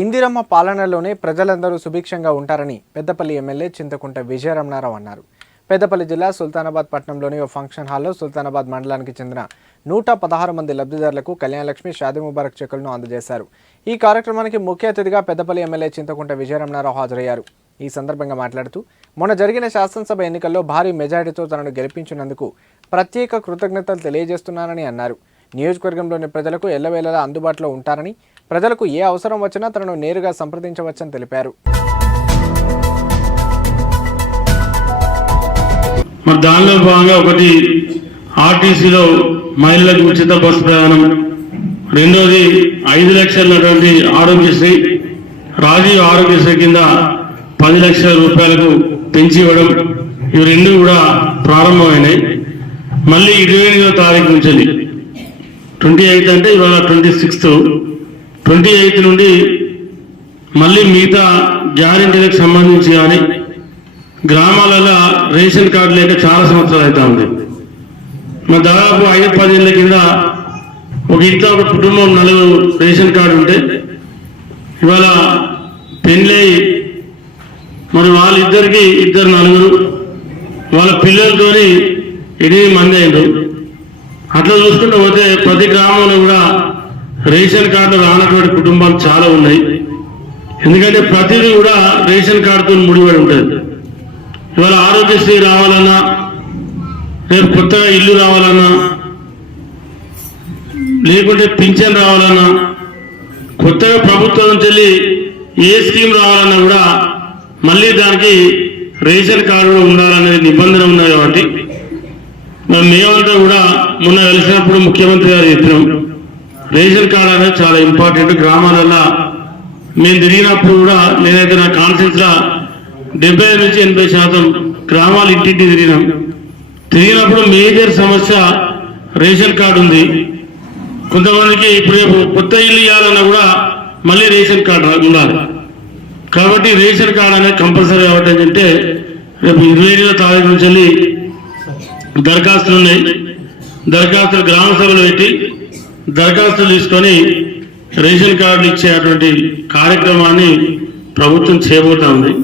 ఇందిరమ్మ పాలనలోనే ప్రజలందరూ సుభిక్షంగా ఉంటారని పెద్దపల్లి ఎమ్మెల్యే చింతకుంట విజయరమణారావు అన్నారు. పెద్దపల్లి జిల్లా సుల్తానాబాద్ పట్టణంలోని ఓ ఫంక్షన్ హాల్లో సుల్తానాబాద్ మండలానికి చెందిన నూట పదహారు మంది లబ్ధిదారులకు కళ్యాణలక్ష్మి షాదీ ముబారక్ చెక్కులను అందజేశారు. ఈ కార్యక్రమానికి ముఖ్య అతిథిగా పెద్దపల్లి ఎమ్మెల్యే చింతకుంట విజయరమణారావు హాజరయ్యారు. ఈ సందర్భంగా మాట్లాడుతూ మొన్న జరిగిన శాసనసభ ఎన్నికల్లో భారీ మెజారిటీతో తనను గెలిపించినందుకు ప్రత్యేక కృతజ్ఞతలు తెలియజేస్తున్నానని అన్నారు. నియోజకవర్గంలోని ప్రజలకు ఎల్లవేళలా అందుబాటులో ఉంటారని ప్రజలకు ఏ అవసరం వచ్చినా తనను నేరుగా సంప్రదించవచ్చని తెలిపారు. మరి దానిలో భాగంగా ఒకటి ఆర్టీసీలో మహిళలకు ఉచిత బస్సు ప్రయాణం రెండోది ఐదు లక్షలటువంటి ఆరోగ్యశ్రీ రాజీవ్ ఆరోగ్యశ్రీ కింద పది లక్షల రూపాయలకు పెంచి ఇవ్వడం ఇవి రెండు కూడా ప్రారంభమైనాయి. మళ్ళీ ఇరవై ఎనిమిదో తారీఖు నుంచి ట్వంటీ ఎయిత్ అంటే ఇవాళ ట్వంటీ సిక్స్త్. ట్వంటీ ఎయిత్ నుండి మళ్ళీ మిగతా గ్యారెంటీలకు సంబంధించి కానీ గ్రామాలలో రేషన్ కార్డు లేక చాలా సంవత్సరాలు అవుతా ఉంది. మరి దాదాపు ఐదు పదేళ్ళ కింద ఒక ఇంట్లో ఒక కుటుంబం నలుగురు రేషన్ కార్డు ఉంటే ఇవాళ పెళ్ళై మరి వాళ్ళిద్దరికి ఇద్దరు నలుగురు వాళ్ళ పిల్లలతోని ఎనిమిది మంది అయింది అట్లా చూసుకుంటూ పోతే ప్రతి గ్రామంలో కూడా రేషన్ కార్డు రానటువంటి కుటుంబాలు చాలా ఉన్నాయి. ఎందుకంటే ప్రతిదీ కూడా రేషన్ కార్డుతో ముడిపడి ఉంటుంది. ఇవాళ ఆరోగ్యశ్రీ రావాలన్నా రేపు కొత్తగా ఇల్లు రావాలన్నా లేకుంటే పింఛన్ రావాలన్నా కొత్తగా ప్రభుత్వం నుంచి వెళ్ళి ఏ స్కీమ్ రావాలన్నా కూడా మళ్ళీ దానికి రేషన్ కార్డు ఉండాలనే నిబంధన ఉన్నది కాబట్టి మేమంతా కూడా మొన్న కలిసినప్పుడు ముఖ్యమంత్రి గారు చెప్పినాం రేషన్ కార్డు అనేది చాలా ఇంపార్టెంట్. గ్రామాలలో మేము తిరిగినప్పుడు కూడా నేనైతే నా కాన్ఫరెన్స్ లా డెబ్బై నుంచి ఎనభై శాతం గ్రామాలు ఇంటింటి తిరిగినాం. తిరిగినప్పుడు మేజర్ సమస్య రేషన్ కార్డు ఉంది. కొంతమందికి ఇప్పుడు రేపు కొత్త ఇల్లు ఇవ్వాలన్నా కూడా మళ్ళీ రేషన్ కార్డు ఉండాలి. కాబట్టి రేషన్ కార్డు అనేది కంపల్సరీ కాబట్టి ఏంటంటే రేపు ఇరవై ఎనిమిదో తారీఖు నుంచి వెళ్ళి దరఖాస్తులు ఉన్నాయి. దరఖాస్తులు గ్రామ సభలు పెట్టి దరఖాస్తులు తీసుకొని రేషన్ కార్డులు ఇచ్చేటువంటి కార్యక్రమాన్ని ప్రభుత్వం చేయబోతా ఉంది